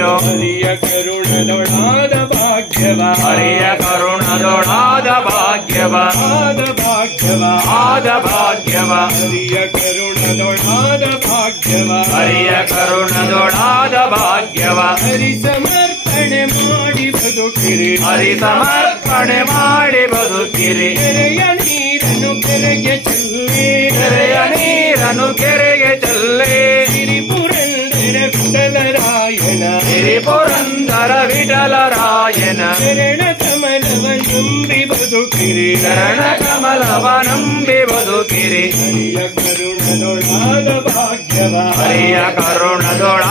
ನೀರು ಹರಿಯ ಕರುಣದೊಳಾದ ಭಾಗ್ಯವ ಹರಿಯ ಕರುಣದೊಳಾದ ಭಾಗ್ಯವ ಆದ ಭಾಗ್ಯವ ಆದ ಭಾಗ್ಯವ ಹರಿಯ ಕರುಣದೊಳಾದ ಭಾಗ್ಯವ ಹರಿಯ ಕರುಣದೊಳಾದ ಭಾಗ್ಯವ ಹರಿ ಸಮರ್ಪಣೆ ಮಾಡಿ ಬದುಕಿರಿ ಹರಿ ಸಮರ್ಪಣೆ ಮಾಡಿ ಬದುಕಿರಿ ಕೆರೆಯ ನೀರನ್ನು ಕೆರೆಗೆ ಚೆಲ್ಲಿ ಕೆರೆಯ ನೀರನ್ನು ಕೆರೆಗೆ ಚೆಲ್ಲಿ ಸಿರಿ ಪುರಂದರ ವಿಠಲರಾಯಣ ಸಿರಿ ಪುರಂದರ ವಿಠಲರಾಯನ ಶರಣ ಕಮಲವ ನಂಬಿ ಬದುಕಿರಿ ಶರಣ ಕಮಲವ ನಂಬಿ ಬದುಕಿರಿ ಹರಿಯ ಕರುಣದೊಳಾದ ಭಾಗ್ಯವ ಹರಿಯ ಕರುಣದೊಳ